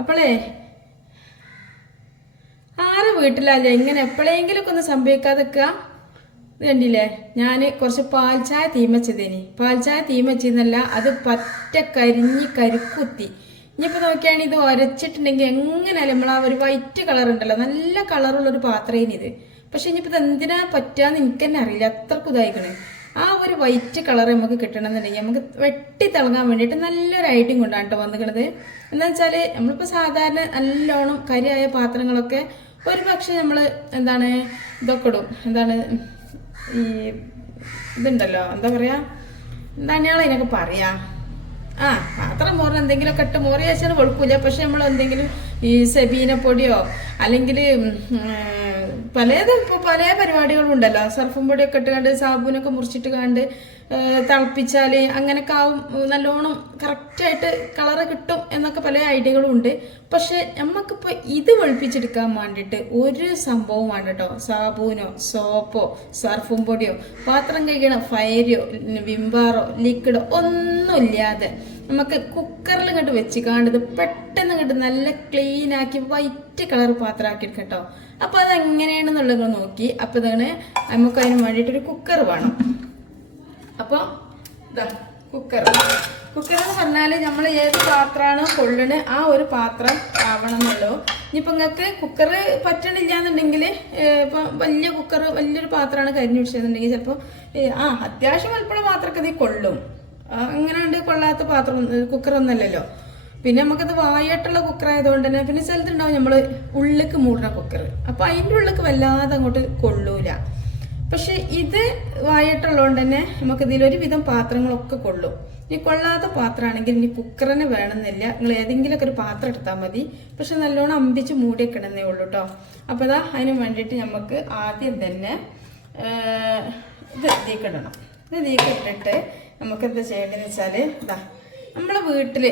അപ്പോളേ ആരെ വീട്ടിലല്ല ഇങ്ങനെ എപ്പോഴെങ്കിലൊക്കെ ഒന്ന് സംഭവിക്കാതൊക്കെ ഇത് കണ്ടില്ലേ? ഞാൻ കുറച്ച് പാൽച്ചായ ചായ തീമച്ചതേനി പാൽ ചായ തീമച്ചെന്നല്ല അത് പറ്റ കരിഞ്ഞ് കരുക്കുത്തി. ഇനിയിപ്പോൾ നോക്കിയാണെങ്കിൽ ഇത് ഒരച്ചിട്ടുണ്ടെങ്കിൽ എങ്ങനെയല്ല നമ്മൾ ആ ഒരു വൈറ്റ് കളർ ഉണ്ടല്ലോ. നല്ല കളറുള്ളൊരു ഒരു പാത്രേനി ഇത്. പക്ഷെ ഇനിയിപ്പോൾ ഇത് എന്തിനാ പറ്റാന്ന് എനിക്ക് തന്നെ അറിയില്ല. അത്രക്കും ഇതായിക്കണേ. ആ ഒരു വൈറ്റ് കളർ നമുക്ക് കിട്ടണമെന്നുണ്ടെങ്കിൽ നമുക്ക് വെട്ടി തിളങ്ങാൻ വേണ്ടിയിട്ട് നല്ലൊരു ഐഡിയും കൊണ്ടാണ് കേട്ടോ വന്നിക്കണത് എന്താ വെച്ചാൽ നമ്മളിപ്പോൾ സാധാരണ നല്ലോണം കരിയായ പാത്രങ്ങളൊക്കെ ഒരു പക്ഷേ നമ്മൾ എന്താണ് ഇതൊക്കെ ഇടും. എന്താണ് ഈ ഇതുണ്ടല്ലോ എന്താ പറയുക എന്താണ് അതിനൊക്കെ പറയാ. ആ പാത്രം മോറിന് എന്തെങ്കിലുമൊക്കെ ഇട്ട് മോറി വെച്ചാൽ കുഴപ്പമില്ല പക്ഷെ നമ്മൾ എന്തെങ്കിലും ഈ സെബീന പൊടിയോ അല്ലെങ്കിൽ പലതും പല പരിപാടികളും ഉണ്ടല്ലോ സർഫും പൊടിയൊക്കെ ഇട്ട് കണ്ട് സാബൂനൊക്കെ മുറിച്ചിട്ട് കണ്ട് തിളപ്പിച്ചാൽ അങ്ങനെയൊക്കെ ആവും. നല്ലോണം കറക്റ്റായിട്ട് കളറ് കിട്ടും എന്നൊക്കെ പല ഐഡിയകളും ഉണ്ട് പക്ഷെ നമുക്കിപ്പോൾ ഇത് വെളുപ്പിച്ചെടുക്കാൻ വേണ്ടിയിട്ട് ഒരു സംഭവം വേണ്ട കേട്ടോ സാബൂനോ സോപ്പോ സർഫും പൊടിയോ പാത്രം കഴിക്കണ ഫയരോ വിംബാറോ ലിക്വിഡോ ഒന്നുമില്ലാതെ നമുക്ക് കുക്കറിൽ ഇങ്ങോട്ട് വെച്ചിക്കാണ്ടത് പെട്ടെന്ന് ഇങ്ങോട്ട് നല്ല ക്ലീൻ ആക്കി വൈറ്റ് കളർ പാത്രമാക്കി എടുക്കട്ടോ അപ്പോൾ അത് എങ്ങനെയാണെന്നുള്ളത് നോക്കി. അപ്പോൾ ഇതാണ് നമുക്ക് അതിന് വേണ്ടിയിട്ടൊരു കുക്കർ വേണം. അപ്പോൾ കുക്കർ കുക്കർ എന്ന് പറഞ്ഞാൽ നമ്മൾ ഏത് പാത്രമാണോ കൊള്ളണ് ആ ഒരു പാത്രം ആവണം എന്നുള്ളൂ ഇനിയിപ്പോൾ നിങ്ങൾക്ക് കുക്കർ പറ്റണില്ല എന്നുണ്ടെങ്കിൽ ഇപ്പം വലിയ കുക്കർ വലിയൊരു പാത്രമാണ് കരിഞ്ഞു പിടിച്ചതെന്നുണ്ടെങ്കിൽ ചിലപ്പോൾ ആ അത്യാവശ്യം വലുപ്പമുള്ള പാത്രമൊക്കെ ഇത് കൊള്ളും. അങ്ങനെ ഉണ്ട് കൊള്ളാത്ത പാത്രം കുക്കർ ഒന്നല്ലല്ലോ. പിന്നെ നമുക്കത് വായായിട്ടുള്ള കുക്കർ ആയതുകൊണ്ട് തന്നെ പിന്നെ സ്ഥലത്തുണ്ടാവും നമ്മൾ ഉള്ളിലേക്ക് മൂടുന്ന കുക്കർ അപ്പോൾ അതിന്റെ ഉള്ളിലേക്ക് വല്ലാതെ അങ്ങോട്ട് കൊള്ളൂല. പക്ഷെ ഇത് വായിട്ടുള്ളതുകൊണ്ട് തന്നെ നമുക്ക് ഇതിലൊരു വിധം പാത്രങ്ങളൊക്കെ കൊള്ളും. ഇനി കൊള്ളാത്ത പാത്രമാണെങ്കിൽ ഇനി കുക്കറിന് വേണമെന്നില്ല. നിങ്ങൾ ഏതെങ്കിലുമൊക്കെ ഒരു പാത്രം എടുത്താൽ മതി. പക്ഷെ നല്ലോണം അമ്പിച്ച് മൂടി ഇടുന്നേ ഉള്ളൂ കേട്ടോ അപ്പോൾ ഇതാ അതിന് വേണ്ടിയിട്ട് നമുക്ക് ആദ്യം തന്നെ ഇത് തീക്കിടണം ഇത് ഇതിലേക്ക് ഇട്ടിട്ട് നമുക്ക് എന്താ ചെയ്യേണ്ടതെന്ന് വെച്ചാൽ ഇതാ നമ്മളെ വീട്ടിൽ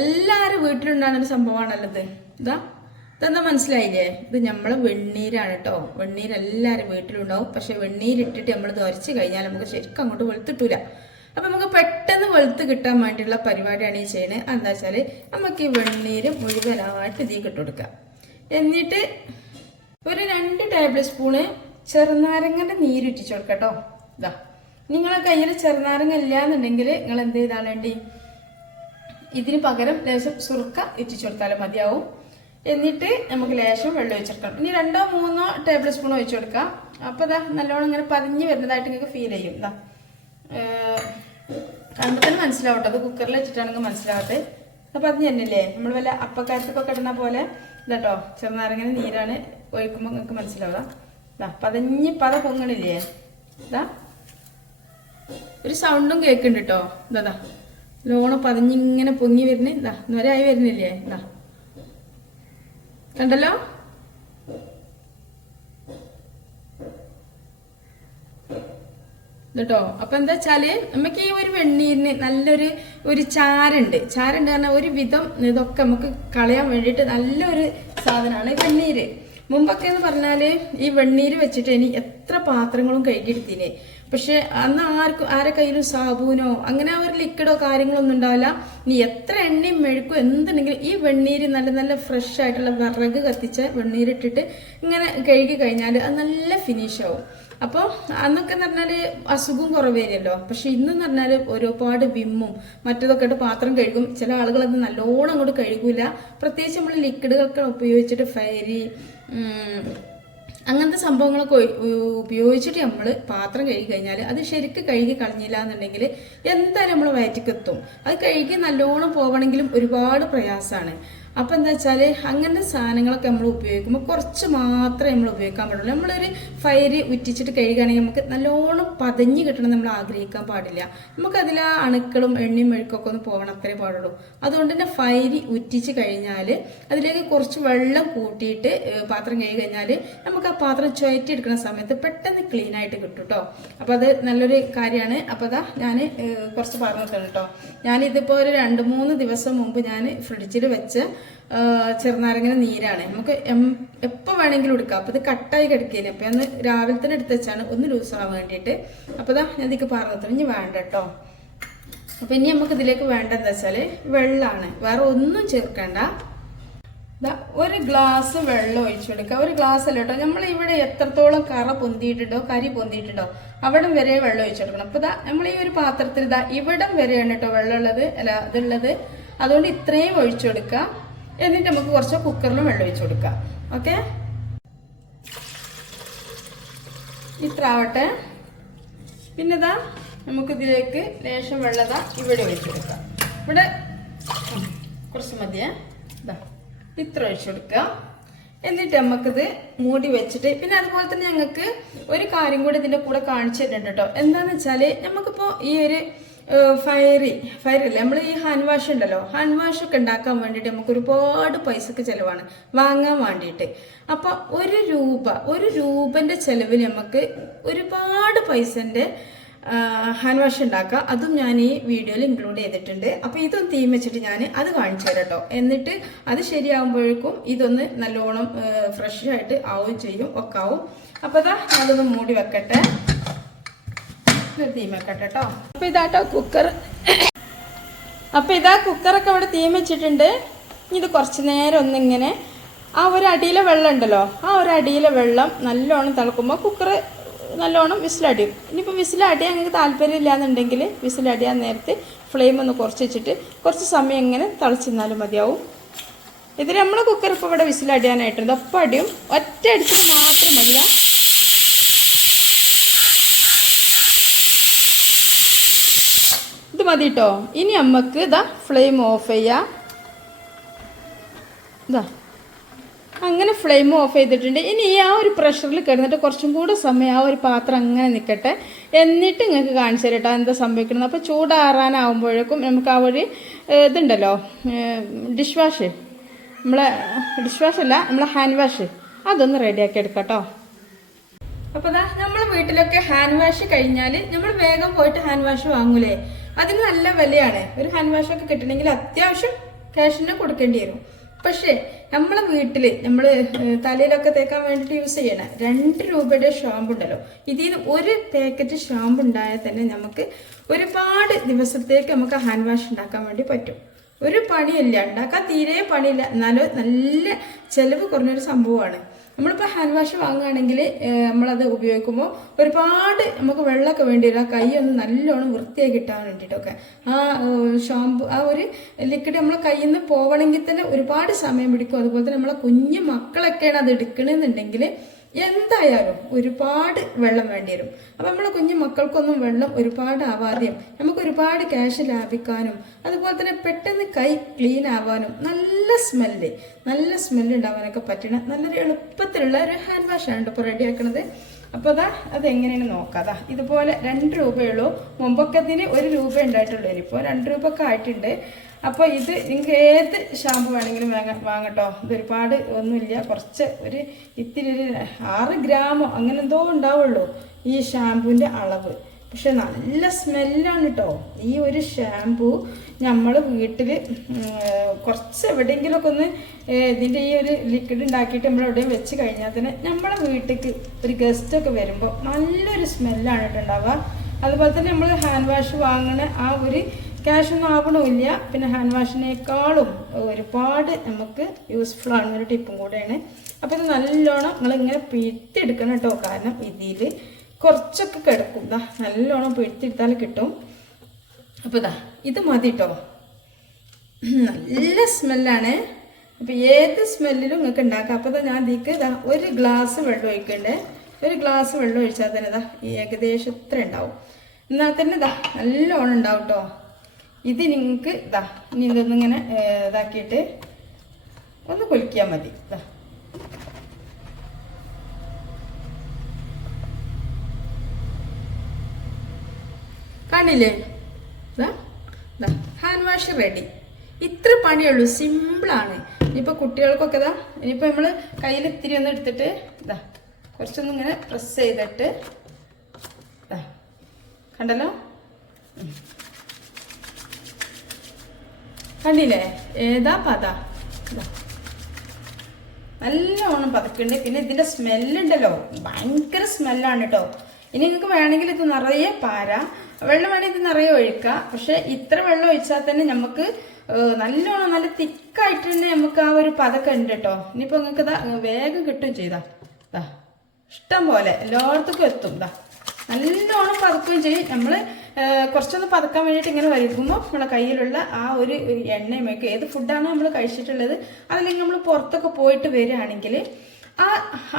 എല്ലാവരും വീട്ടിലുണ്ടാകുന്ന ഒരു സംഭവമാണല്ലോ ഇത്. ഇതാ ഇതെന്താ മനസ്സിലായില്ലേ? ഇത് നമ്മൾ വെണ്ണീരാണ് കേട്ടോ വെണ്ണീർ എല്ലാവരും വീട്ടിലുണ്ടാവും. പക്ഷെ വെണ്ണീരിട്ടിട്ട് നമ്മൾ ദൊരച്ച് കഴിഞ്ഞാൽ നമുക്ക് ശരിക്കും അങ്ങോട്ട് വെളുത്തിട്ടില്ല അപ്പം നമുക്ക് പെട്ടെന്ന് വെളുത്ത് കിട്ടാൻ വേണ്ടിയുള്ള പരിപാടിയാണ് ഈ ചെയ്യുന്നത് എന്താ വെച്ചാൽ നമുക്ക് ഈ വെണ്ണീര് മുഴുവനായിട്ട് ഇതിൽ കിട്ടുകൊടുക്കാം എന്നിട്ട് ഒരു രണ്ട് ടേബിൾ സ്പൂണ് ചെറുനാരങ്ങന്റെ നീരുറ്റിച്ച് കൊടുക്കാം കേട്ടോ ഇതാ നിങ്ങളെ കയ്യിൽ ചെറുനാരങ്ങ ഇല്ല എന്നുണ്ടെങ്കിൽ നിങ്ങൾ എന്ത് ചെയ്താൽ വേണ്ടി? ഇതിന് പകരം ലേശം സുറുക്ക ഇറ്റിച്ചു കൊടുത്താലും മതിയാവും. എന്നിട്ട് നമുക്ക് ലേശം വെള്ളം ഒഴിച്ചെടുക്കണം. ഇനി രണ്ടോ മൂന്നോ ടേബിൾ സ്പൂൺ ഒഴിച്ചു കൊടുക്കാം അപ്പോൾ ഇതാ നല്ലോണം ഇങ്ങനെ പതിഞ്ഞ് വരുന്നതായിട്ട് നിങ്ങൾക്ക് ഫീൽ ചെയ്യും. ഇതാ കണ്ടു തന്നെ മനസ്സിലാവട്ടെ. അത് കുക്കറിൽ വെച്ചിട്ടാണെങ്കിൽ മനസ്സിലാവട്ടെ. അപ്പോൾ അത് തന്നെയല്ലേ നമ്മൾ വല്ല അപ്പക്കാരത്തൊക്കെ ഇടുന്ന പോലെ. ഇതാട്ടോ ചെറുനാരങ്ങനെ നീരാണ് ഒഴിക്കുമ്പോൾ നിങ്ങൾക്ക് മനസ്സിലാവുക. ഇതാ പതഞ്ഞ് പത പൊങ്ങണില്ലേ? ഇതാ ഒരു സൗണ്ടും കേൾക്കുന്നുണ്ട് കേട്ടോ എന്താ ലോണ പതിഞ്ഞിങ്ങനെ പൊങ്ങി വരുന്നേ. ഇതാ ആയി വരുന്നില്ലേ? ഇതാ കണ്ടല്ലോ? ട്ടോ. അപ്പൊ എന്താ വെച്ചാൽ നമുക്ക് ഈ ഒരു വെണ്ണീരിന് നല്ലൊരു ഒരു ചാരുണ്ട്. ചാരുണ്ട് പറഞ്ഞാൽ ഒരു വിധം ഇതൊക്കെ നമുക്ക് കളയാൻ വേണ്ടിയിട്ട് നല്ലൊരു സാധനമാണ് വെണ്ണീര്. മുമ്പൊക്കെ എന്ന് പറഞ്ഞാൽ ഈ വെണ്ണീര് വെച്ചിട്ട് ഇനി എത്ര പാത്രങ്ങളും കൈകെടുത്തിനെ പക്ഷെ അന്ന് ആർക്കും ആരെ കയ്യിലും സാബൂനോ അങ്ങനെ ഒരു ലിക്വിഡോ കാര്യങ്ങളൊന്നും ഉണ്ടാവില്ല. ഇനി എത്ര എണ്ണയും മെഴുക്കും എന്തുണ്ടെങ്കിലും ഈ വെണ്ണീര് നല്ല നല്ല ഫ്രഷ് ആയിട്ടുള്ള വിറക് കത്തിച്ച വെണ്ണീരിട്ടിട്ട് ഇങ്ങനെ കഴുകി കഴിഞ്ഞാൽ അത് നല്ല ഫിനിഷ് ആവും. അപ്പോൾ അന്നൊക്കെ എന്ന് പറഞ്ഞാൽ അസുഖം കുറവേനല്ലോ പക്ഷെ ഇന്നെന്ന് പറഞ്ഞാൽ ഒരുപാട് വിമ്മും മറ്റതൊക്കെ ആയിട്ട് പാത്രം കഴുകും. ചില ആളുകൾ അത് നല്ലോണം അങ്ങോട്ട് കഴുകൂല. പ്രത്യേകിച്ച് നമ്മൾ ലിക്വിഡുകളൊക്കെ ഉപയോഗിച്ചിട്ട് ഫയരി അങ്ങനത്തെ സംഭവങ്ങളൊക്കെ ഉപയോഗിച്ചിട്ട് നമ്മൾ പാത്രം കഴുകി കഴിഞ്ഞാൽ അത് ശരിക്ക് കഴുകി കളഞ്ഞില്ല എന്നുണ്ടെങ്കിൽ എന്തായാലും നമ്മൾ വയറ്റിക്കെത്തും. അത് കഴുകി നല്ലോണം പോകണമെങ്കിലും ഒരുപാട് പ്രയാസമാണ് അപ്പം എന്താ വെച്ചാൽ അങ്ങനത്തെ സാധനങ്ങളൊക്കെ നമ്മൾ ഉപയോഗിക്കുമ്പോൾ കുറച്ച് മാത്രമേ നമ്മൾ ഉപയോഗിക്കാൻ പാടുള്ളൂ. നമ്മളൊരു ഫയര് ഉറ്റിച്ചിട്ട് കഴുകുകയാണെങ്കിൽ നമുക്ക് നല്ലോണം പതഞ്ഞ് കിട്ടണം നമ്മൾ ആഗ്രഹിക്കാൻ പാടില്ല. നമുക്കതിൽ ആ അണുക്കളും എണ്ണയും മെഴുക്കൊക്കെ ഒന്ന് പോകണം അത്രേ പാടുള്ളൂ. അതുകൊണ്ട് തന്നെ ഫയരി ഉറ്റിച്ച് കഴിഞ്ഞാൽ അതിലേക്ക് കുറച്ച് വെള്ളം കൂട്ടിയിട്ട് പാത്രം കഴുകി കഴിഞ്ഞാൽ നമുക്ക് ആ പാത്രം ചുയറ്റി എടുക്കുന്ന സമയത്ത് പെട്ടെന്ന് ക്ലീൻ ആയിട്ട് കിട്ടും കേട്ടോ അപ്പോൾ അത് നല്ലൊരു കാര്യമാണ്. അപ്പോൾ അതാ ഞാൻ കുറച്ച് പറഞ്ഞു തന്നെ കേട്ടോ ഞാനിതിപ്പോൾ ഒരു രണ്ട് മൂന്ന് ദിവസം മുമ്പ് ഞാൻ ഫ്രിഡ്ജിൽ വെച്ച് ചെറുനാരങ്ങനെ നീരാണ്. നമുക്ക് എപ്പോൾ വേണമെങ്കിലും എടുക്കാം. അപ്പോൾ ഇത് കട്ടായി കിടക്കില്ല അപ്പോൾ ഒന്ന് രാവിലെ തന്നെ എടുത്ത് വെച്ചാണ് ഒന്ന് ലൂസാവാൻ വേണ്ടിയിട്ട്. അപ്പോൾ ഇതാ ഞാൻ ഇതിക്ക് പറഞ്ഞു ഇനി വേണ്ട കേട്ടോ അപ്പോൾ ഇനി നമുക്ക് ഇതിലേക്ക് വേണ്ട എന്താ വെച്ചാൽ വെള്ളമാണ് വേറെ ഒന്നും ചേർക്കണ്ട. ഒരു ഗ്ലാസ് വെള്ളം ഒഴിച്ചു കൊടുക്കുക. ഒരു ഗ്ലാസ് അല്ല കേട്ടോ നമ്മൾ ഇവിടെ എത്രത്തോളം കറ പൊന്തിയിട്ടുണ്ടോ കരി പൊന്തിയിട്ടുണ്ടോ അവിടം വരെ വെള്ളം ഒഴിച്ചു കൊടുക്കണം. അപ്പൊ ഇതാ നമ്മൾ ഈ ഒരു പാത്രത്തിൽ ഇതാ ഇവിടം വരെയാണ് കേട്ടോ വെള്ളമുള്ളത് അല്ല അതുള്ളത് അതുകൊണ്ട് ഇത്രയും ഒഴിച്ചു കൊടുക്കുക. എന്നിട്ട് നമുക്ക് കുറച്ച് കുക്കറിലും വെള്ളം ഒഴിച്ചു കൊടുക്കാം. ഓക്കെ ഇത്ര ആവട്ടെ. പിന്നെതാ നമുക്ക് ഇതിലേക്ക് ലേശം വെള്ളത ഇവിടെ ഒഴിച്ചു കൊടുക്കാം. ഇവിടെ കുറച്ച് മതിയേ. ഇതാ ഇത്ര ഒഴിച്ചു കൊടുക്കുക എന്നിട്ട് നമുക്കിത് മൂടി വെച്ചിട്ട് പിന്നെ അതുപോലെ തന്നെ ഞങ്ങൾക്ക് ഒരു കാര്യം കൂടി ഇതിന്റെ കൂടെ കാണിച്ചു തരുന്നുണ്ട് കേട്ടോ. എന്താണെന്ന് വെച്ചാൽ നമുക്കിപ്പോൾ ഈ ഒരു ഫയറി ഫയറില്ലേ നമ്മൾ ഈ ഹാൻഡ് വാഷ് ഉണ്ടല്ലോ ഹാൻഡ് വാഷ് ഒക്കെ ഉണ്ടാക്കാൻ വേണ്ടിയിട്ട് നമുക്ക് ഒരുപാട് പൈസക്ക് ചിലവാണ്. വാങ്ങാൻ വേണ്ടിയിട്ട്. അപ്പോൾ ഒരു രൂപ ഒരു രൂപന്റെ ചിലവിൽ നമുക്ക് ഒരുപാട് പൈസന്റെ ഹാൻഡ് വാഷ് ഉണ്ടാക്കുക അതും ഞാൻ ഈ വീഡിയോയിൽ ഇൻക്ലൂഡ് ചെയ്തിട്ടുണ്ട്. അപ്പോൾ ഇതൊന്ന് തീം വെച്ചിട്ട് ഞാൻ അത് കാണിച്ചു തരാം കേട്ടോ എന്നിട്ട് അത് ശരിയാകുമ്പോഴേക്കും ഇതൊന്ന് നല്ലോണം ഫ്രഷ് ആയിട്ട് ആവുകയും ചെയ്യും ഒക്കെ ആവും. അപ്പോൾ അതാ ഞാനൊന്ന് മൂടി വെക്കട്ടെ. തീം കേട്ടോ. അപ്പോൾ ഇതാട്ടോ കുക്കർ അപ്പോൾ ഇതാ കുക്കറൊക്കെ ഇവിടെ തീം വെച്ചിട്ടുണ്ട്. ഇത് കുറച്ച് നേരം ഒന്നിങ്ങനെ ആ ഒരു അടിയിലെ വെള്ളം ഉണ്ടല്ലോ ആ ഒരു അടിയിലെ വെള്ളം നല്ലോണം തിളക്കുമ്പോൾ കുക്കർ നല്ലോണം വിസിലടിയും. ഇനിയിപ്പോൾ വിസിലടിയാൻ നിങ്ങൾക്ക് താല്പര്യം ഇല്ലാന്നുണ്ടെങ്കിൽ വിസിലടിയാൻ നേരത്തെ ഫ്ലെയിം ഒന്ന് കുറച്ച് വെച്ചിട്ട് കുറച്ച് സമയം ഇങ്ങനെ തിളച്ചിരുന്നാലും മതിയാവും. ഇതിന് നമ്മളെ കുക്കർ ഇപ്പോൾ ഇവിടെ വിസിലടിയാനായിട്ടുണ്ട്. ഒപ്പം അടിയും ഒറ്റ അടിച്ചിട്ട് മാത്രം മതിയാ ഇത് മതി കേട്ടോ ഇനി അമ്മയ്ക്ക് ഇതാ ഫ്ലെയിം ഓഫ് ചെയ്യാം. ഇതാ അങ്ങനെ ഫ്ലെയിം ഓഫ് ചെയ്തിട്ടുണ്ട്. ഇനി ഈ ആ ഒരു പ്രഷറിൽ കിടന്നിട്ട് കുറച്ചും കൂടെ സമയം ആ ഒരു പാത്രം അങ്ങനെ നിൽക്കട്ടെ എന്നിട്ട് നിങ്ങൾക്ക് കാണിച്ചു തരട്ടോ എന്താ സംഭവിക്കുന്നത് അപ്പോൾ ചൂടാറാനാവുമ്പോഴേക്കും നമുക്ക് ആ ഒരു ഇതുണ്ടല്ലോ ഡിഷ് വാഷ് നമ്മളെ ഡിഷ് വാഷ് അല്ല നമ്മളെ ഹാൻഡ് വാഷ് അതൊന്ന് റെഡിയാക്കി എടുക്കാം കേട്ടോ അപ്പൊ ദാ നമ്മളെ വീട്ടിലൊക്കെ ഹാൻഡ് വാഷ് കഴിഞ്ഞാൽ നമ്മൾ വേഗം പോയിട്ട് ഹാൻഡ് വാഷ് വാങ്ങൂലേ? അതിന് നല്ല വിലയാണ്. ഒരു ഹാൻഡ് വാഷ് ഒക്കെ കിട്ടണമെങ്കിൽ അത്യാവശ്യം ക്യാഷിന് കൊടുക്കേണ്ടി വരും. പക്ഷേ നമ്മളെ വീട്ടിൽ നമ്മൾ തലയിലൊക്കെ തേക്കാൻ വേണ്ടിയിട്ട് യൂസ് ചെയ്യണ രണ്ട് രൂപയുടെ ഷാമ്പു ഉണ്ടല്ലോ. ഇതിൽ നിന്ന് ഒരു പാക്കറ്റ് ഷാമ്പു ഉണ്ടായാൽ തന്നെ നമുക്ക് ഒരുപാട് ദിവസത്തേക്ക് നമുക്ക് ഹാൻഡ് വാഷ് ഉണ്ടാക്കാൻ വേണ്ടി പറ്റും. ഒരു പണിയില്ല. ഉണ്ടാക്കാൻ തീരെ പണിയില്ല. എന്നാലും നല്ല ചെലവ് കുറഞ്ഞൊരു സംഭവമാണ്. നമ്മളിപ്പോൾ ഹാൻഡ് വാഷ് വാങ്ങുകയാണെങ്കിൽ നമ്മളത് ഉപയോഗിക്കുമ്പോൾ ഒരുപാട് നമുക്ക് വെള്ളമൊക്കെ വേണ്ടി വരും ആ കൈ ഒന്ന് നല്ലോണം വൃത്തിയായി കിട്ടാൻ വേണ്ടിയിട്ടൊക്കെ ആ ഷാമ്പു ആ ഒരു ലിക്വിഡ് നമ്മളെ കയ്യിൽ നിന്ന് പോവണമെങ്കിൽ തന്നെ ഒരുപാട് സമയം പിടിക്കും. അതുപോലെ തന്നെ നമ്മളെ കുഞ്ഞു മക്കളൊക്കെയാണ് അത് എടുക്കണമെന്നുണ്ടെങ്കിൽ എന്തായാലും ഒരുപാട് വെള്ളം വേണ്ടി വരും. അപ്പം നമ്മളെ കുഞ്ഞു മക്കൾക്കൊന്നും വെള്ളം ഒരുപാട് ആവാതെയും നമുക്ക് ഒരുപാട് ക്യാഷ് ലാഭിക്കാനും അതുപോലെ തന്നെ പെട്ടെന്ന് കൈ ക്ലീൻ ആവാനും നല്ല സ്മെല്ല് നല്ല സ്മെല്ല് ഉണ്ടാവാനൊക്കെ പറ്റണ നല്ലൊരു എളുപ്പത്തിലുള്ള ഒരു ഹാൻഡ് വാഷാണ് ഇപ്പോൾ റെഡിയാക്കണത്. അപ്പോൾ അതാ അത് എങ്ങനെയാണ് നോക്കാം. അതാ ഇതുപോലെ രണ്ട് രൂപയുള്ളൂ മുമ്പൊക്കെ ഇതിന് ഒരു രൂപ ഉണ്ടായിട്ടുള്ളൂ. ഇപ്പോൾ രണ്ട് രൂപ ഒക്കെ ആയിട്ടുണ്ട്. അപ്പോൾ ഇത് നിങ്ങൾക്ക് ഏത് ഷാമ്പു വേണമെങ്കിലും വാങ്ങ വാങ്ങട്ടോ. ഇതൊരുപാട് ഒന്നുമില്ല. കുറച്ച് ഒരു ഇത്തിരി ഒരു ആറ് ഗ്രാമോ അങ്ങനെ എന്തോ ഉണ്ടാവുള്ളൂ ഈ ഷാമ്പുവിന്റെ അളവ്. പക്ഷെ നല്ല സ്മെല്ലാണ് കേട്ടോ ഈ ഒരു ഷാമ്പു നമ്മൾ വീട്ടിൽ കുറച്ച് എവിടെയെങ്കിലുമൊക്കെ ഒന്ന് ഇതിന്റെ ഈ ഒരു ലിക്വിഡ് ഉണ്ടാക്കിയിട്ട് നമ്മൾ എവിടെയും വെച്ച് കഴിഞ്ഞാൽ തന്നെ നമ്മളെ വീട്ടിലേക്ക് ഒരു ഗസ്റ്റൊക്കെ വരുമ്പോൾ നല്ലൊരു സ്മെല്ലാണ് കേട്ടോ ഉണ്ടാവുക. അതുപോലെ തന്നെ നമ്മൾ ഹാൻഡ് വാഷ് വാങ്ങണ ആ ഒരു ക്യാഷ് ഒന്നും ആവണമില്ല. പിന്നെ ഹാൻഡ് വാഷിനേക്കാളും ഒരുപാട് നമുക്ക് യൂസ്ഫുൾ ആണ്. ഒരു ടിപ്പും കൂടെയാണ്. അപ്പോൾ ഇത് നല്ലോണം നിങ്ങളിങ്ങനെ പിഴുത്തെടുക്കണം കേട്ടോ കാരണം ഇതിൽ കുറച്ചൊക്കെ കിടക്കും. ഇതാ നല്ലോണം പിഴുത്തെടുത്താൽ കിട്ടും. അപ്പോൾ ഇതാ ഇത് മതി കേട്ടോ നല്ല സ്മെല്ലാണ് അപ്പോൾ ഏത് സ്മെല്ലിലും നിങ്ങൾക്ക് ഉണ്ടാക്കാം. അപ്പോൾ ഞാൻ ഇതിക്ക് ഇതാ ഒരു ഗ്ലാസ് വെള്ളം ഒഴിക്കണ്ടേ. ഒരു ഗ്ലാസ് വെള്ളം ഒഴിച്ചാൽ തന്നെ ഇതാ ഏകദേശം ഇത്ര ഉണ്ടാവും. എന്നാൽ തന്നെ ഇതാ നല്ലോണം ഉണ്ടാവും കേട്ടോ ഇത് നിങ്ങൾക്ക് ഇതാ ഇനി ഇതൊന്നിങ്ങനെ ഇതാക്കിയിട്ട് ഒന്ന് കുലുക്കിയാൽ മതി. ഇതാ കണ്ടില്ലേ ഹാൻഡ് വാഷ് റെഡി ഇത്ര പണിയുള്ളൂ സിമ്പിളാണ് ഇനിയിപ്പോൾ കുട്ടികൾക്കൊക്കെ ഇതാ ഇനിയിപ്പോൾ നമ്മൾ കയ്യിൽ ഇത്തിരി ഒന്ന് എടുത്തിട്ട് ഇതാ കുറച്ചൊന്ന് ഇങ്ങനെ പ്രസ് ചെയ്തിട്ട് കണ്ടല്ലോ. കണ്ടില്ലേ? ഏതാ പത നല്ലോണം പതക്കുണ്ട് പിന്നെ ഇതിന്റെ സ്മെല്ലുണ്ടല്ലോ. ഭയങ്കര സ്മെല്ലാണ് കേട്ടോ ഇനി നിങ്ങൾക്ക് വേണമെങ്കിൽ ഇത് നിറയെ പാര. വെള്ളം വേണമെങ്കിൽ ഇത് നിറയെ ഒഴിക്കാം. പക്ഷെ ഇത്ര വെള്ളം ഒഴിച്ചാൽ തന്നെ നമുക്ക് നല്ലോണം നല്ല തിക്കായിട്ട് തന്നെ നമുക്ക് ആ ഒരു പതൊക്കെ ഉണ്ട് കേട്ടോ ഇനിയിപ്പോൾ നിങ്ങൾക്ക് ഇതാ വേഗം കിട്ടും ചെയ്താ. ഇതാ ഇഷ്ടം പോലെ. എല്ലായിടത്തേക്കും എത്തും. ഇതാ നല്ലോണം പതക്കുകയും ചെയ്യും. നമ്മൾ കുറച്ചൊന്ന് പതക്കാൻ വേണ്ടിയിട്ട് ഇങ്ങനെ വരുമ്പോൾ നമ്മുടെ കയ്യിലുള്ള ആ ഒരു എണ്ണയുമൊക്കെ ഏത് ഫുഡാണോ നമ്മൾ കഴിച്ചിട്ടുള്ളത് അതല്ലെങ്കിൽ നമ്മൾ പുറത്തൊക്കെ പോയിട്ട് വരികയാണെങ്കിൽ ആ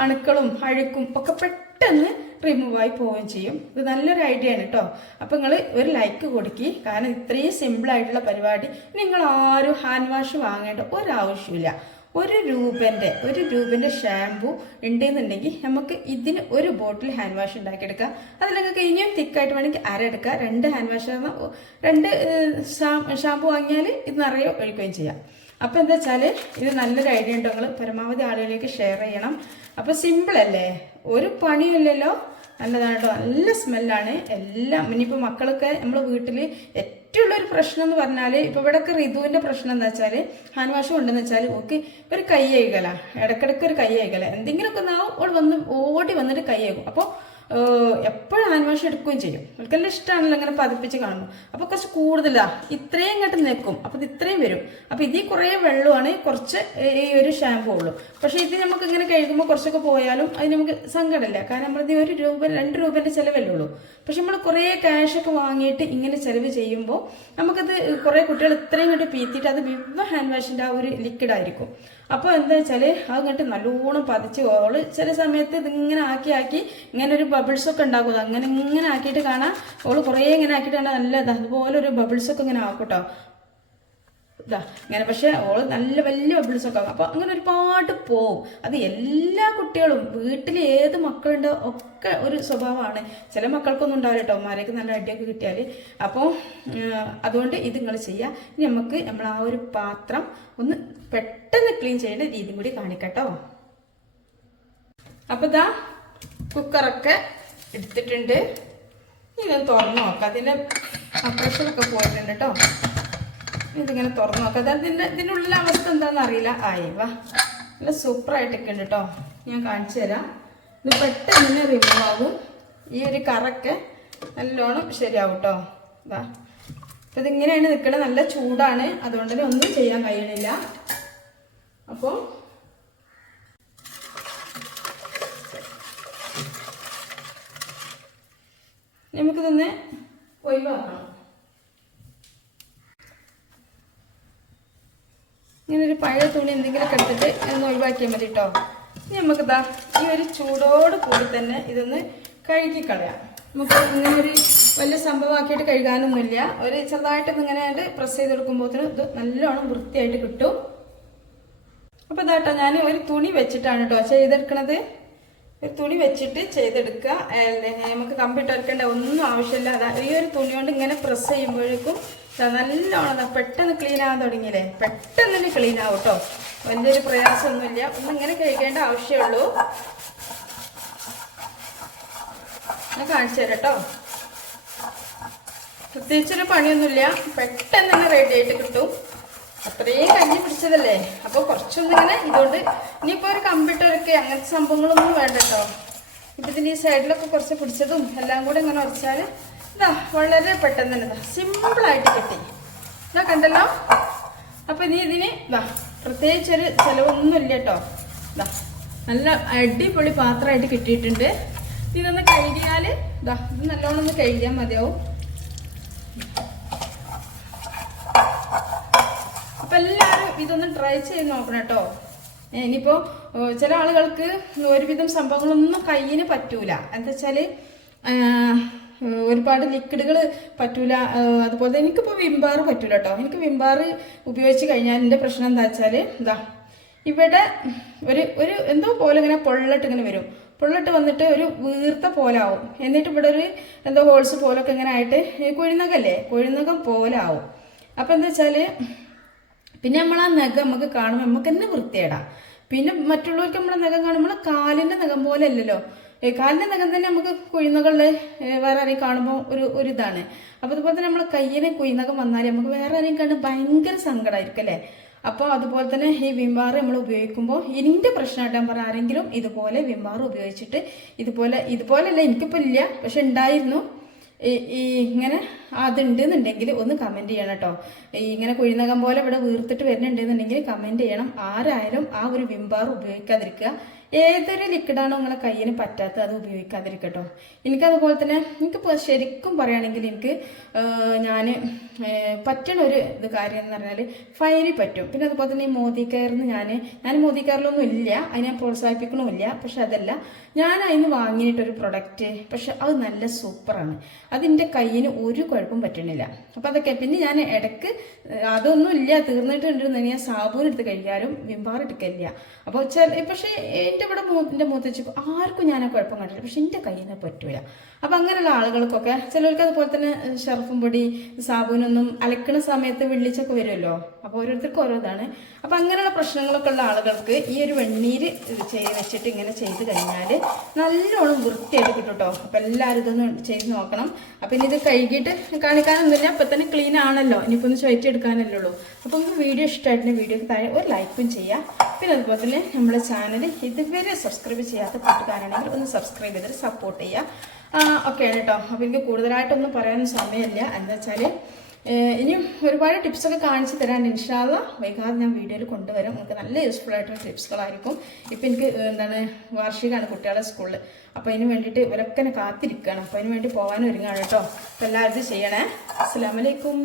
അണുക്കളും അഴുക്കും ഒക്കെ പെട്ടെന്ന് റിമൂവായി പോവുകയും ചെയ്യും. ഇത് നല്ലൊരു ഐഡിയ ആണ് കേട്ടോ അപ്പം നിങ്ങൾ ഒരു ലൈക്ക് കൊടുക്കി. കാരണം ഇത്രയും സിമ്പിൾ ആയിട്ടുള്ള പരിപാടി. നിങ്ങൾ ആരും ഹാൻഡ് വാഷ് വാങ്ങേണ്ട ഒരാവശ്യമില്ല ഒരു രൂപന്റെ ഒരു രൂപന്റെ ഷാമ്പു ഉണ്ടെന്നുണ്ടെങ്കിൽ നമുക്ക് ഇതിന് ഒരു ബോട്ടിൽ ഹാൻഡ് വാഷ് ഉണ്ടാക്കിയെടുക്കാം. അതിലൊക്കെ ഇനിയും തിക്കായിട്ട് വേണമെങ്കിൽ അര എടുക്കുക രണ്ട് ഹാൻഡ് വാഷ് രണ്ട് ഷാമ്പു വാങ്ങിയാൽ ഇത് നിറയെ ഒഴിക്കുകയും ചെയ്യാം. അപ്പോൾ എന്താ വെച്ചാൽ ഇത് നല്ലൊരു ഐഡിയ ഉണ്ട് നിങ്ങൾ പരമാവധി ആളുകളിലേക്ക് ഷെയർ ചെയ്യണം. അപ്പോൾ സിമ്പിളല്ലേ ഒരു പണിയില്ലല്ലോ നല്ലതാണ്? കേട്ടോ നല്ല സ്മെല്ലാണ് എല്ലാം ഇനിയിപ്പോൾ മക്കളൊക്കെ നമ്മൾ വീട്ടിൽ ഏറ്റവും ഉള്ളൊരു പ്രശ്നം എന്ന് പറഞ്ഞാൽ ഇപ്പോൾ ഇവിടെയൊക്കെ ഋതുവിന്റെ പ്രശ്നം എന്താ വെച്ചാൽ ഹാൻഡ് വാഷ് കൊണ്ടെന്ന് വെച്ചാൽ ഓക്കെ ഒരു കൈ അയകല ഇടക്കിടക്ക് ഒരു കൈ അയകല എന്തെങ്കിലുമൊക്കെ ഒന്നാവും. ഓൾ വന്ന് ഓടി വന്നിട്ട് കൈ കഴുകും. അപ്പോൾ എപ്പോഴും ആനിമേഷൻ എടുക്കുകയും ചെയ്യും. അവർക്കെല്ലാം ഇഷ്ടമാണല്ലോ ഇങ്ങനെ പതിപ്പിച്ച് കാണുമ്പോൾ. അപ്പോൾ കുറച്ച് കൂടുതലാ. ഇത്രയും ഇങ്ങോട്ട് നിൽക്കും. അപ്പോൾ ഇത് ഇത്രയും വരും. അപ്പോൾ ഇതിൽ കുറേ വെള്ളമാണ് കുറച്ച് ഈ ഒരു ഷാമ്പു ഉള്ളൂ. പക്ഷേ ഇത് നമുക്ക് ഇങ്ങനെ കഴുകുമ്പോൾ കുറച്ചൊക്കെ പോയാലും അത് നമുക്ക് സങ്കടമില്ല. കാരണം നമ്മളിത് ഒരു രൂപ രണ്ട് രൂപേന്റെ ചിലവല്ലേ ഉള്ളൂ. പക്ഷെ നമ്മൾ കുറേ ക്യാഷൊക്കെ വാങ്ങിയിട്ട് ഇങ്ങനെ ചിലവ് ചെയ്യുമ്പോൾ നമുക്കത് കുറേ കുട്ടികൾ ഇത്രയും ഇങ്ങോട്ട് പീത്തിയിട്ട് അത് വിവ ഹാൻഡ് വാഷിന്റെ ആ ഒരു ലിക്വിഡ് ആയിരിക്കും. അപ്പോൾ എന്താ വെച്ചാൽ കണ്ടിട്ട് നല്ലോണം പതിച്ച് ഓൾ ചില സമയത്ത് ഇതിങ്ങനെ ആക്കി ആക്കി ഇങ്ങനെ ഒരു ബബിൾസൊക്കെ ഉണ്ടാകും അങ്ങനെ ഇങ്ങനെ ആക്കിയിട്ട് കാണാം ഓൾ കുറേ ഇങ്ങനെ ആക്കിയിട്ട് കാണാം നല്ല അതുപോലെ ഒരു ബബിൾസൊക്കെ ഇങ്ങനെ ആക്കും കേട്ടോ ഇതാ ഇങ്ങനെ പക്ഷെ ഓൾ നല്ല വലിയ ബബിൾസ് ഒക്കെ അപ്പൊ അപ്പോൾ അങ്ങനെ ഒരുപാട് പോവും. അത് എല്ലാ കുട്ടികളും വീട്ടിൽ ഏത് മക്കളുണ്ടോ ഒക്കെ ഒരു സ്വഭാവമാണ്. ചില മക്കൾക്കൊന്നും ഉണ്ടാവില്ല കേട്ടോ മാരേക്ക് നല്ല അടിയൊക്കെ കിട്ടിയാൽ അപ്പോൾ അതുകൊണ്ട് ഇത് നിങ്ങൾ ചെയ്യുക ഇനി നമുക്ക് നമ്മൾ ആ ഒരു പാത്രം ഒന്ന് പെട്ടെന്ന് ക്ലീൻ ചെയ്യേണ്ട രീതി കൂടി കാണിക്കട്ടോ. അപ്പോൾ ഇതാ കുക്കറൊക്കെ എടുത്തിട്ടുണ്ട്. ഇതൊന്ന് തുറന്നു നോക്കാം. അതിന്റെ പ്രഷറൊക്കെ പോയിട്ടുണ്ട് കേട്ടോ ഇതിങ്ങനെ തുറന്നു നോക്കാം. അതായത് ഇതിന്റെ ഉള്ളിലെ അവസ്ഥ എന്താണെന്ന് അറിയില്ല. ആയി വാ. നല്ല സൂപ്പറായിട്ടൊക്കെ ഉണ്ട് കേട്ടോ ഞാൻ കാണിച്ചു തരാം. ഇത് പെട്ടെന്ന് റിമൂവ് ആകും. ഈ ഒരു കറക്ക് നല്ലോണം ശരിയാവും കേട്ടോ ഇതാ അപ്പം ഇതിങ്ങനെയാണ് നിൽക്കുന്നത് നല്ല ചൂടാണ്. അതുകൊണ്ട് തന്നെ ഒന്നും ചെയ്യാൻ കഴിയണില്ല. അപ്പോൾ നമുക്കിതൊന്ന് ഒഴിവാക്കണം. ഇങ്ങനെ ഒരു പഴയ തുണി എന്തെങ്കിലുമൊക്കെ എടുത്തിട്ട് ഒന്ന് ഒഴിവാക്കിയാൽ മതി കേട്ടോ ഇനി നമുക്ക് ഇതാ ഈ ഒരു ചൂടോട് കൂടി തന്നെ ഇതൊന്ന് കഴുകി കളയാം. നമുക്ക് ഇങ്ങനെ ഒരു വലിയ സംഭവമാക്കിയിട്ട് കഴുകാനൊന്നുമില്ല. ഒരു ചെറുതായിട്ട് ഇങ്ങനെ പ്രസ് ചെയ്ത് കൊടുക്കുമ്പോഴത്തേനും ഇത് നല്ലോണം വൃത്തിയായിട്ട് കിട്ടും. അപ്പോൾ ഇതാട്ടോ ഞാൻ ഒരു തുണി വെച്ചിട്ടാണ് കേട്ടോ ചെയ്തെടുക്കണത്. ഒരു തുണി വെച്ചിട്ട് ചെയ്തെടുക്കുക. നമുക്ക് കമ്പിട്ട് എടുക്കേണ്ട ഒന്നും ആവശ്യമില്ല. അതാ ഈ ഒരു തുണി കൊണ്ട് ഇങ്ങനെ പ്രസ് ചെയ്യുമ്പോഴേക്കും നല്ലോണം പെട്ടെന്ന് ക്ലീൻ ആവാൻ തുടങ്ങിയില്ലേ? പെട്ടെന്ന് തന്നെ ക്ലീൻ ആവും കേട്ടോ വലിയൊരു പ്രയാസമൊന്നുമില്ല. ഒന്ന് ഇങ്ങനെ കഴിക്കേണ്ട ആവശ്യമുള്ളൂ. ഞാൻ കാണിച്ചു തരാം കേട്ടോ പ്രത്യേകിച്ചൊരു പണിയൊന്നുമില്ല. പെട്ടെന്ന് തന്നെ റെഡി ആയിട്ട് കിട്ടും. അത്രയും കഞ്ഞി പിടിച്ചതല്ലേ? അപ്പോൾ കുറച്ചൊന്നിങ്ങനെ ഇതുകൊണ്ട് ഇനിയിപ്പോൾ ഒരു കമ്പ്യൂട്ടറൊക്കെ അങ്ങനത്തെ സംഭവങ്ങളൊന്നും വേണ്ട കേട്ടോ ഇപ്പം ഇതിന്റെ ഈ സൈഡിലൊക്കെ കുറച്ച് പിടിച്ചതും എല്ലാം കൂടെ ഇങ്ങനെ ഉറച്ചാൽ വളരെ പെട്ടെന്ന് തന്നെ സിമ്പിളായിട്ട് കിട്ടി. ഇതാ കണ്ടല്ലോ? അപ്പോൾ നീ ഇതിന് ഇതാ പ്രത്യേകിച്ചൊരു ചിലവൊന്നുമില്ല കേട്ടോ. ഇതാ നല്ല അടിപൊളി പാത്രമായിട്ട് കിട്ടിയിട്ടുണ്ട്. ഇതൊന്ന് കഴുകിയാൽ ഇതാ ഇത് നല്ലോണം ഒന്ന് കഴുകിയാൽ മതിയാവും. അപ്പൊ എല്ലാവരും ഇതൊന്ന് ട്രൈ ചെയ്ത് നോക്കണം കേട്ടോ. ഇനിയിപ്പോൾ ഇനിയിപ്പോ ചില ആളുകൾക്ക് ഒരുവിധം സംഭവങ്ങളൊന്നും കയ്യിന് പറ്റൂല. എന്താ വെച്ചാൽ ആ, ഒരുപാട് ലിക്വിഡുകൾ പറ്റൂല. അതുപോലെ എനിക്കിപ്പോൾ വിംബാർ പറ്റൂല കേട്ടോ എനിക്ക് വിംബാർ ഉപയോഗിച്ച് കഴിഞ്ഞാൽ എന്റെ പ്രശ്നം എന്താ വെച്ചാൽ ഇതാ ഇവിടെ ഒരു ഒരു എന്തോ പോലെ ഇങ്ങനെ പൊള്ളട്ട് ഇങ്ങനെ വരും. പൊള്ളിട്ട് വന്നിട്ട് ഒരു വീർത്ത പോലെ ആവും. എന്നിട്ട് ഇവിടെ ഒരു എന്തോ ഹോൾസ് പോലൊക്കെ ഇങ്ങനെ ആയിട്ട് കൊഴുന്നകല്ലേ? പോലെ ആവും. അപ്പം എന്താ വെച്ചാൽ പിന്നെ നമ്മൾ ആ നഖം നമുക്ക് കാണുമ്പോൾ നമുക്ക് തന്നെ വൃത്തിയേടാം പിന്നെ മറ്റുള്ളവർക്ക് നമ്മുടെ നഖം കാണുമ്പോൾ കാലിന്റെ നഖം പോലെ അല്ലല്ലോ. കാലിന്റെ നഖം തന്നെ നമുക്ക് കുഴിനകളിൽ വേറെ ആരെയും കാണുമ്പോൾ ഒരു ഒരു ഇതാണ്. അപ്പോൾ അതുപോലെ തന്നെ നമ്മൾ കയ്യിന് കുഴിനകം വന്നാൽ നമുക്ക് വേറെ ആരെയും കണ്ട് ഭയങ്കര സങ്കടമായിരിക്കും അല്ലേ? അപ്പോൾ അതുപോലെ തന്നെ ഈ വിംബാർ നമ്മൾ ഉപയോഗിക്കുമ്പോൾ എന്റെ പ്രശ്നമായിട്ട് ഞാൻ പറയാം ആരെങ്കിലും ഇതുപോലെ വിംബാർ ഉപയോഗിച്ചിട്ട് ഇതുപോലെ ഇതുപോലെയല്ല എനിക്കിപ്പോൾ ഇല്ല പക്ഷെ ഉണ്ടായിരുന്നു. ഈ ഇങ്ങനെ അതുണ്ടെന്നുണ്ടെങ്കിൽ ഒന്ന് കമന്റ് ചെയ്യണം കേട്ടോ. ഇങ്ങനെ കുഴിനകം പോലെ ഇവിടെ വീർത്തിട്ട് വരുന്നുണ്ടെന്നുണ്ടെങ്കിൽ കമന്റ് ചെയ്യണം. ആരായാലും ആ ഒരു വിംബാർ ഉപയോഗിക്കാതിരിക്കുക. ഏതൊരു ലിക്വിഡാണോ നിങ്ങളെ കയ്യിന് പറ്റാത്തത് അത് ഉപയോഗിക്കാതിരിക്കട്ടോ എനിക്കതുപോലെ തന്നെ എനിക്ക് ശരിക്കും പറയുകയാണെങ്കിൽ എനിക്ക് ഞാൻ പറ്റണ ഒരു ഇത് കാര്യം എന്ന് പറഞ്ഞാൽ ഫയറി പറ്റും. പിന്നെ അതുപോലെ തന്നെ ഈ മോദി കെയറിന്ന് ഞാൻ ഞാൻ മോദി കെയറിലൊന്നും ഇല്ല. അതിനെ പ്രോത്സാഹിപ്പിക്കണമില്ല. പക്ഷെ അതല്ല ഞാൻ അതിന് വാങ്ങിയിട്ടൊരു പ്രൊഡക്റ്റ് പക്ഷെ അത് നല്ല സൂപ്പറാണ് അതിന്റെ കയ്യിന് ഒരു കുഴപ്പം പറ്റണില്ല. അപ്പോൾ അതൊക്കെ പിന്നെ ഞാൻ ഇടയ്ക്ക് അതൊന്നും ഇല്ല തീർന്നിട്ടുണ്ടെന്ന് ഞാൻ സാബൂൻ എടുത്ത് കഴിക്കാനും വിമ്പാർ എടുക്കില്ല അപ്പോൾ ചില പക്ഷേ എന്റെ ഇവിടെ മൂത്തിന്റെ മൂത്തച്ഛ ആർക്കും ഞാൻ ആ കുഴപ്പം കണ്ടില്ല പക്ഷെ എന്റെ കയ്യിൽ നിന്ന് പറ്റൂല. അപ്പം അങ്ങനെയുള്ള ആളുകൾക്കൊക്കെ ചിലർക്ക് അതുപോലെ തന്നെ ഷർഫും പൊടി സാബൂനൊന്നും അലക്കണ സമയത്ത് വെള്ളിച്ചൊക്കെ വരുമല്ലോ? അപ്പോൾ ഓരോരുത്തർക്കും ഓരോതാണ്. അപ്പം അങ്ങനെയുള്ള പ്രശ്നങ്ങളൊക്കെ ഉള്ള ആളുകൾക്ക് ഈ ഒരു വെണ്ണീര് ചെയ്ത് വെച്ചിട്ട് ഇങ്ങനെ ചെയ്ത് കഴിഞ്ഞാൽ നല്ലോണം വൃത്തിയായിട്ട് കിട്ടും കേട്ടോ അപ്പം എല്ലാവരും ഇതൊന്ന് ചെയ്ത് നോക്കണം. അപ്പം ഇനി ഇത് കഴുകിയിട്ട് കാണിക്കാനൊന്നുമില്ല. അപ്പം തന്നെ ക്ലീൻ ആണല്ലോ. ഇനിയിപ്പോൾ ഒന്ന് ചോദിച്ചെടുക്കാനല്ലേ ഉള്ളൂ. അപ്പം നിങ്ങൾക്ക് വീഡിയോ ഇഷ്ടമായിട്ടുണ്ടെങ്കിൽ വീഡിയോക്ക് താഴെ ഒരു ലൈക്കും ചെയ്യാം. പിന്നെ അതുപോലെ തന്നെ നമ്മുടെ ചാനൽ ഇതുവരെ സബ്സ്ക്രൈബ് ചെയ്യാത്ത കൂട്ടുകാരാണെങ്കിൽ ഒന്ന് സബ്സ്ക്രൈബ് ചെയ്തിട്ട് സപ്പോർട്ട് ചെയ്യുക. ഒക്കെയാണ് കേട്ടോ. അപ്പോൾ എനിക്ക് കൂടുതലായിട്ടൊന്നും പറയാനും സമയമില്ല. എന്താ വെച്ചാൽ ഇനിയും ഒരുപാട് ടിപ്സൊക്കെ കാണിച്ചു തരാൻ ഇൻഷാല്ല വൈകാതെ ഞാൻ വീഡിയോയിൽ കൊണ്ടുവരും. നിങ്ങൾക്ക് നല്ല യൂസ്ഫുൾ ആയിട്ടുള്ള ടിപ്സുകളായിരിക്കും ഇപ്പം എനിക്ക് എന്താണ് വാർഷികമാണ് കുട്ടികളുടെ സ്കൂളിൽ അപ്പോൾ അതിന് വേണ്ടിയിട്ട് ഇവരൊക്കെ കാത്തിരിക്കുകയാണ് അപ്പോൾ അതിന് വേണ്ടി പോകാനും ഒരുങ്ങാണ് കേട്ടോ. അപ്പോൾ എല്ലാവരും ചെയ്യണേ. അസ്സാം വലൈക്കും